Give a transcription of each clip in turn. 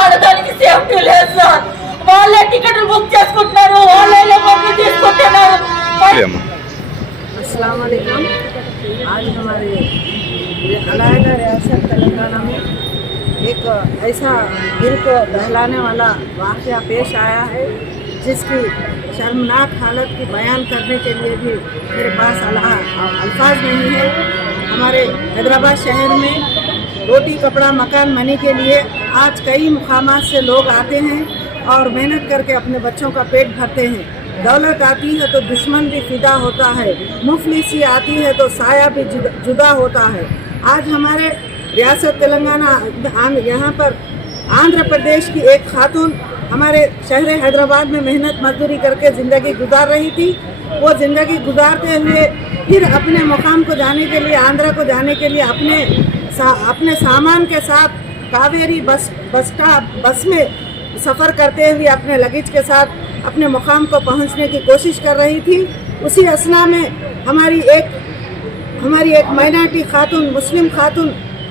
ఆడదానికి సేఫ్టీ లేదు సార్. వాళ్ళే టికెట్లు బుక్ చేసుకుంటున్నారు, వాళ్ళే బుక్ తీసుకుంటున్నారు. अस्सलाम वालेकुम। आज हमारे अलहदा रियासत तेलंगाना में एक ऐसा दिल को बहलाने वाला वाक़या पेश आया है जिसकी शर्मनाक हालत की बयान करने के लिए भी मेरे पास अल्फाज नहीं है। हमारे हैदराबाद शहर में रोटी कपड़ा मकान मनी के लिए आज कई मुकामात से लोग आते हैं और मेहनत करके अपने बच्चों का पेट भरते हैं। दौलत आती है तो दुश्मन भी फिदा होता है, मुफलिसी आती है तो साया भी जुदा होता है। आज हमारे रियासत तेलंगाना यहाँ पर आंध्र प्रदेश की एक खातून हमारे शहर हैदराबाद में मेहनत मजदूरी करके ज़िंदगी गुजार रही थी। वो ज़िंदगी गुजारते हुए फिर अपने मुकाम को जाने के लिए, आंध्र को जाने के लिए अपने सामान के साथ कावेरी बस में सफ़र करते हुए अपने लगेज के साथ अपने मुकाम को पहुंचने की कोशिश कर रही थी। उसी असना में हमारी एक माइनॉरिटी खातून, मुस्लिम खातून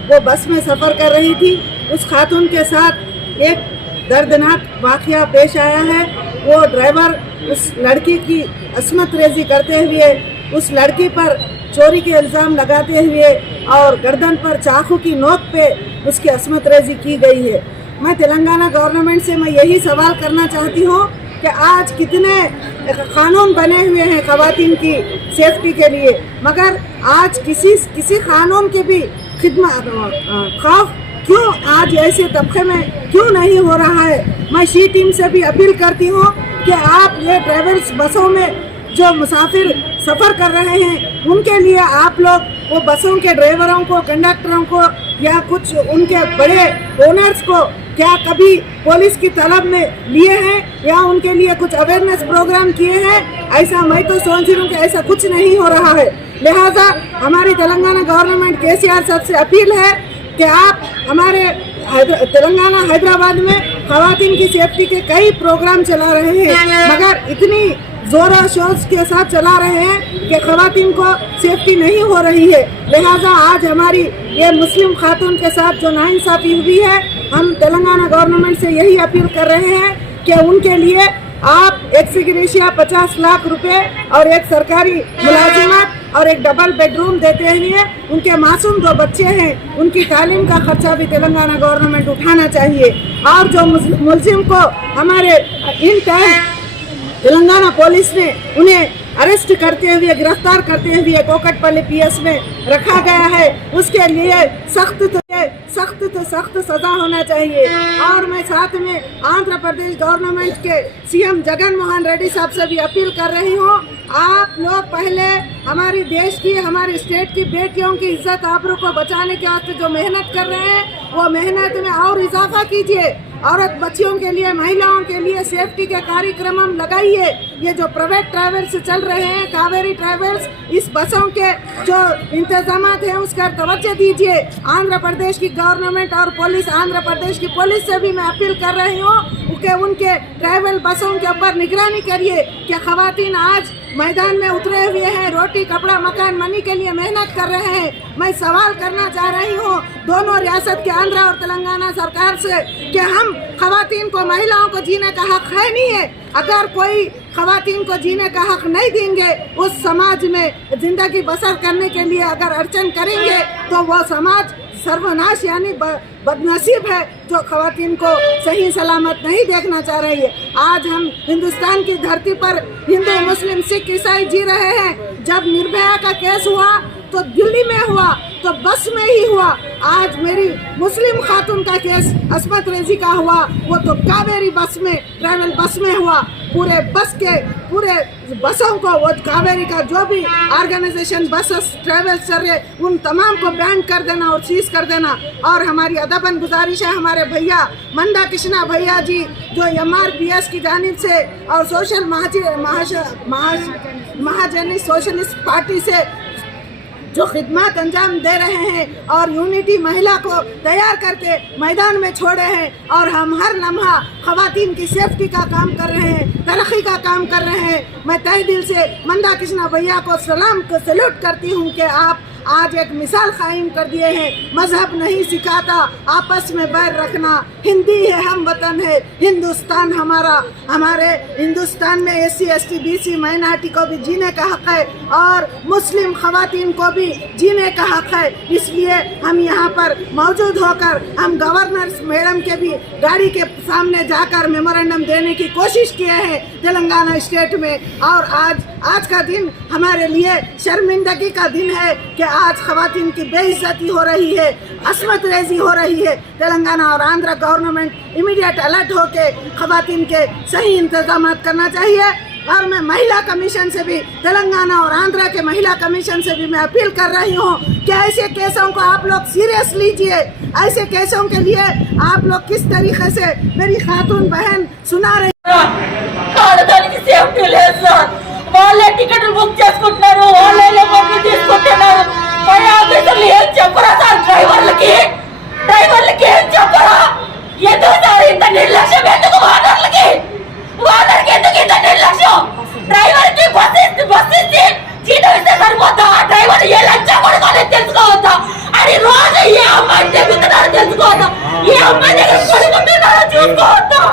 वो बस में सफ़र कर रही थी। उस खातून के साथ एक दर्दनाक वाक़या पेश आया है। वो ड्राइवर उस लड़की की अस्मत रेज़ी करते हुए उस लड़की पर चोरी के इल्ज़ाम लगाते हुए और गर्दन पर चाकू की नोक पे उसकी अस्मत रेज़ी की गई है। मैं तेलंगाना गवर्नमेंट से मैं यही सवाल करना चाहती हूँ कि आज कितने कानून बने हुए हैं ख़वातीन की सेफ्टी के लिए, मगर आज किसी कानून के भी खौफ क्यों आज ऐसे तबके में क्यों नहीं हो रहा है। मैं शी टीम से भी अपील करती हूँ कि आप ये ट्रैवल्स बसों में जो मुसाफिर सफ़र कर रहे हैं उनके लिए आप लोग वो बसों के ड्राइवरों को, कंडक्टरों को या कुछ उनके बड़े ओनर्स को क्या कभी पुलिस की तलब में लिए हैं या उनके लिए कुछ अवेयरनेस प्रोग्राम किए हैं? ऐसा मैं तो सोच रही हूँ कि ऐसा कुछ नहीं हो रहा है। लिहाजा हमारी तेलंगाना गवर्नमेंट केसीआर साहब से अपील है कि आप हमारे तेलंगाना हैदराबाद में ख़वातीन की सेफ्टी के कई प्रोग्राम चला रहे हैं, मगर इतनी जोर शोर के साथ चला रहे हैं कि ख़वातीन को सेफ्टी नहीं हो रही है। लिहाजा आज हमारी ये मुस्लिम खातून के साथ जो नाइंसाफ़ी हुई है, हम तेलंगाना गवर्नमेंट से यही अपील कर रहे हैं कि उनके लिए आप एक सिग्रेशिया 50 लाख रुपए और एक सरकारी मुलाजिमत और एक डबल बेडरूम देते हुए उनके मासूम 2 बच्चे हैं उनकी तालीम का खर्चा भी तेलंगाना गवर्नमेंट उठाना चाहिए। और जो मुलजिम को हमारे इन टाइम तेलंगाना पुलिस ने उन्हें अरेस्ट करते हुए, गिरफ्तार करते हुए कोकटपल्ली पीएस में रखा गया है, उसके लिए सख्त सज़ा होना चाहिए। और मैं साथ में आंध्र प्रदेश गवर्नमेंट के सीएम जगन मोहन रेड्डी साहब से भी अपील कर रही हूँ, आप लोग पहले हमारी देश की, हमारी स्टेट की बेटियों की इज्जत आबरू को बचाने के वास्ते जो मेहनत कर रहे हैं वो मेहनत में और इजाफा कीजिए। औरत बच्चियों के लिए, महिलाओं के लिए सेफ्टी के कार्यक्रम लगाइए। ये जो प्राइवेट ट्रैवल्स चल रहे हैं, कावेरी ट्रैवल्स, इस बसों के जो इंतजामात हैं उसका तवज्जो दीजिए। आंध्र प्रदेश की गवर्नमेंट और पुलिस, आंध्र प्रदेश की पुलिस से भी मैं अपील कर रही हूँ कि उनके ट्रैवल बसों के ऊपर निगरानी करिए कि ख़वातीन आज मैदान में उतरे हुए हैं, रोटी कपड़ा मकान मनी के लिए मेहनत कर रहे हैं। मैं सवाल करना चाह रही हूँ दोनों रियासत के आंध्र और तेलंगाना सरकार से कि हम ख़वातीन को, महिलाओं को जीने का हक है नहीं है? अगर कोई ख़वातीन को जीने का हक नहीं देंगे, उस समाज में ज़िंदगी बसर करने के लिए अगर अड़चन करेंगे तो वो समाज सर्वनाश यानी बदनसीब है जो ख़वातीन को सही सलामत नहीं देखना चाह रही है। आज हम हिंदुस्तान की धरती पर हिंदू, मुस्लिम, सिख, ईसाई जी रहे हैं। जब निर्भया का केस हुआ तो दिल्ली में हुआ, तो बस में ही हुआ। आज मेरी मुस्लिम खातून का केस अस्मत रेज़ी का हुआ, वो तो कावेरी बस में, ट्रैवल बस में हुआ। पूरे बसों को, वो कावेरी का जो भी ऑर्गेनाइजेशन बसेस ट्रैवल्स चल रहे उन तमाम को बैन कर देना और सीज कर देना। और हमारी अदबन गुजारिश है हमारे भैया मंदा कृष्णा भैया जी जो MRPS की जानिब से और सोशल महाजनी सोशलिस्ट पार्टी से जो खिदमत अंजाम दे रहे हैं और यूनिटी महिला को तैयार करके मैदान में छोड़े हैं और हम हर लम्हा ख़वातीन की सेफ्टी का काम कर रहे हैं, तरक्की का काम कर रहे हैं। मैं तहे दिल से मंदा कृष्णा भैया को सैल्यूट करती हूँ कि आप आज एक मिसाल कायम कर दिए हैं। मजहब नहीं सिखाता आपस में बैर रखना, हिंदी है हम वतन है, हिंदुस्तान हमारा, हमारे हिंदुस्तान में SC ST BC माइनॉरिटी को भी जीने का हक है और मुस्लिम खवातीन को भी जीने का हक है। इसलिए हम यहाँ पर मौजूद होकर हम गवर्नर मैडम के भी गाड़ी के सामने जाकर मेमोरेंडम देने की कोशिश किए हैं तेलंगाना स्टेट में। और आज का दिन हमारे लिए शर्मिंदगी का दिन है कि आज खवातीन की बेइज्जती हो रही है, असमत रेजी हो रही है। तेलंगाना और आंध्र गवर्नमेंट इमीडिएट अलर्ट होके खवातीन के सही इंतजाम करना चाहिए। और मैं महिला कमीशन से भी, तेलंगाना और आंध्र के महिला कमीशन से भी मैं अपील कर रही हूँ कि ऐसे केसों को आप लोग सीरियस लीजिए। ऐसे केसों के लिए आप लोग किस तरीके से मेरी खातून बहन सुना रही ఆడదానికి సేఫ్టీ లేదు సార్. వాళ్ళే టికెట్లు బుక్ చేసుకుంటున్నారు, వాళ్ళే బుక్ తీసుకుంటున్నారు. పై ఆఫీసర్లు ఏం చెప్పరా సార్? డ్రైవర్లకి ఏం చెప్పరా? ఎందుకు సార్ ఇంత నిర్లక్ష్యం? ఎందుకు ఓనర్లకి ఎందుకు ఇంత నిర్లక్ష్యం? డ్రైవర్కి బస్ ఇచ్చి జీతం ఇస్తే సరిపోతా? డ్రైవర్ ఏ లంచం కొడుకోవాలని తెలుసుకోవద్దా? అని రోజు ఏ అమ్మాయి చెబుతున్నారో తెలుసుకోవద్దా? ఏ అమ్మాయి దగ్గర కొడుకుంటున్నారో చూసుకోవద్దా?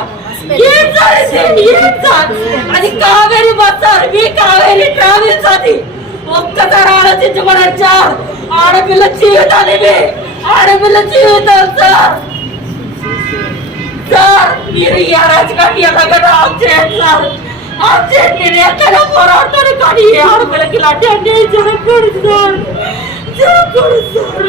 ఏం సార్ ఇది? ఏం సార్? అది కావేరీ బస్ సార్, మీ కావేరీ ట్రావెల్స్ అది. ఒక్కసారి ఆలోచించమని సార్. ఆడపిల్ల జీవితాలు ఇవి, ఆడపిల్ల జీవితాలు సార్. సార్ మీరు ఈ అరాచకాన్ని ఎలాగైనా ఆఫ్ చేయండి సార్. ఆఫ్ చేయండి. నేను ఎక్కడో పోరాడతాను కానీ ఏ ఆడపిల్లకి ఇలాంటి అన్యాయం జరగకూడదు సార్, జరగకూడదు సార్.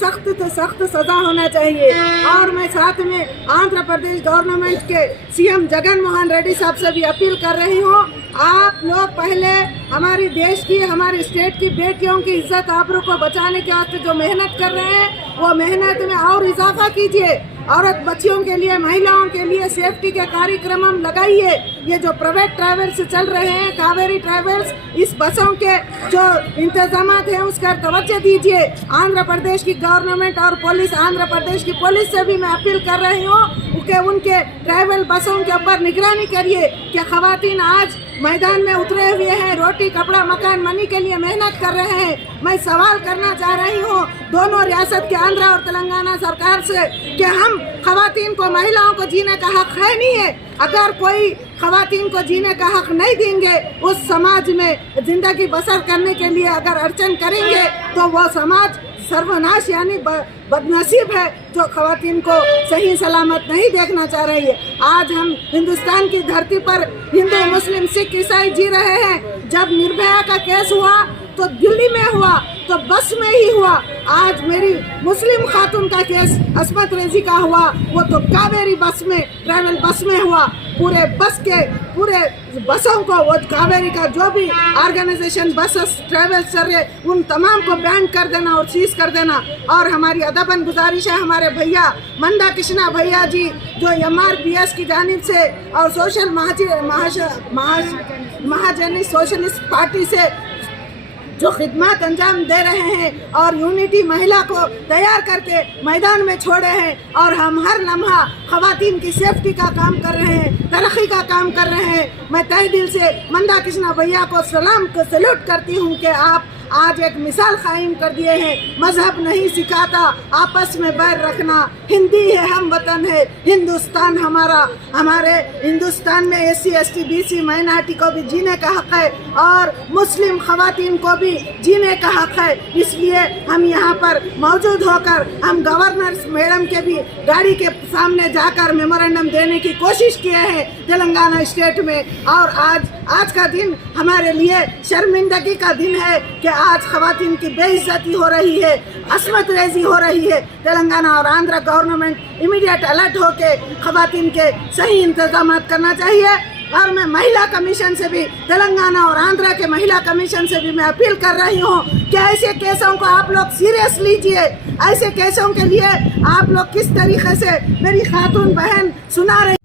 सख्त से सख्त सजा होना चाहिए। और मैं साथ में आंध्र प्रदेश गवर्नमेंट के CM जगन मोहन रेड्डी साहब से भी अपील कर रही हूँ, आप लोग पहले हमारे देश की, हमारे स्टेट की बेटियों की इज्जत आबरू को बचाने के वास्ते जो मेहनत कर रहे हैं वो मेहनत में और इजाफा कीजिए। औरत बच्चियों के लिए, महिलाओं के लिए सेफ्टी के कार्यक्रम लगाइए। ये जो प्राइवेट ट्रैवल्स चल रहे हैं, कावेरी ट्रैवल्स, इस बसों के जो इंतजामात हैं उसका तवज्जो दीजिए। आंध्र प्रदेश की गवर्नमेंट और पुलिस, आंध्र प्रदेश की पुलिस से भी मैं अपील कर रही हूँ कि उनके ट्रैवल बसों के ऊपर निगरानी करिए कि खवातीन आज मैदान में उतरे हुए हैं, रोटी कपड़ा मकान मनी के लिए मेहनत कर रहे हैं। मैं सवाल करना चाह रही हूँ दोनों रियासत के आंध्र और तेलंगाना सरकार से कि हम खवातीन को, महिलाओं को जीने का हक है नहीं है? अगर कोई खवातीन को जीने का हक नहीं देंगे, उस समाज में जिंदगी बसर करने के लिए अगर अड़चन करेंगे तो वो समाज सर्वनाश यानी बदनसीब है जो खवातीन को सही सलामत नहीं देखना चाह रही है। आज हम हिंदुस्तान की धरती पर हिंदू मुस्लिम सिख ईसाई जी रहे हैं। जब निर्भया का केस हुआ तो दिल्ली में हुआ, तो बस में ही हुआ। आज मेरी मुस्लिम खातून का केस असमत रेजी का हुआ, वो तो कावेरी बस में, ट्रैवल बस में हुआ। पूरे बसों को, वो कावेरी का जो भी ऑर्गेनाइजेशन बसेस ट्रैवल्स चल रहे उन तमाम को बैन कर देना और सीज कर देना। और हमारी अदबन गुजारिश है हमारे भैया मंदा कृष्णा भैया जी जो MRPS की जानिब से और सोशल महाजनी सोशलिस्ट पार्टी से जो खिदमत अंजाम दे रहे हैं और यूनिटी महिला को तैयार करके मैदान में छोड़े हैं। और हम हर लम्हा खवातीन की सेफ्टी का काम कर रहे हैं, तरक्की का काम कर रहे हैं। मैं तहे दिल से मंदा कृष्णा भैया को सैल्यूट करती हूँ कि आप आज एक मिसाल कायम कर दिए हैं। मजहब नहीं सिखाता आपस में बैर रखना, हिंदी है हम वतन है, हिंदुस्तान हमारा, हमारे हिंदुस्तान में SC ST BC माइनॉरिटी को भी जीने का हक है और मुस्लिम खवातीन को भी जीने का हक है। इसलिए हम यहाँ पर मौजूद होकर हम गवर्नर मैडम के भी गाड़ी के सामने जाकर मेमोरेंडम देने की कोशिश किए हैं तेलंगाना स्टेट में। और आज का दिन हमारे लिए शर्मिंदगी का दिन है कि आज खवातीन की बेइज्जती हो रही है, असमत रेजी हो रही है। तेलंगाना और आंध्र गवर्नमेंट इमीडिएट अलर्ट होके खवातीन के सही इंतजाम करना चाहिए। और मैं महिला कमीशन से भी, तेलंगाना और आंध्र के महिला कमीशन से भी मैं अपील कर रही हूँ कि ऐसे केसों को आप लोग सीरियस लीजिए। ऐसे केसों के लिए आप लोग किस तरीके से मेरी खातून बहन सुना रही